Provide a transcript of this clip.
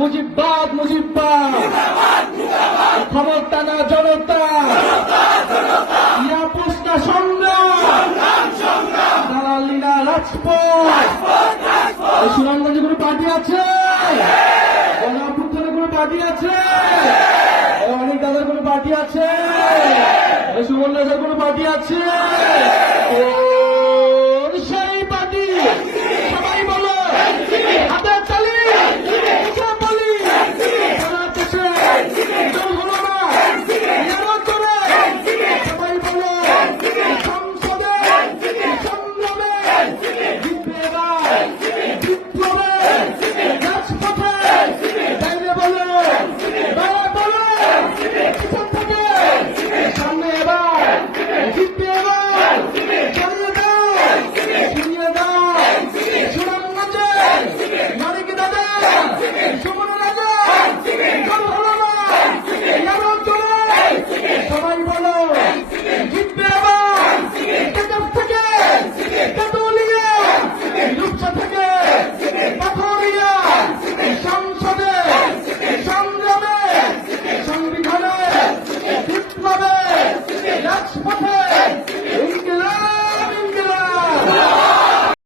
মুজিববাদ মুজিববাদ, খবর টানা জনতা, ইয়াপুস না সংগ্রাম, দালালি না রাজপথ। সুনামগঞ্জে কোনো পার্টি আছে? গণঅভ্যুত্থানে কোনো পার্টি আছে? অনেক দাদার কোনো পার্টি আছে? সুমন রাজার কোনো পার্টি আছে?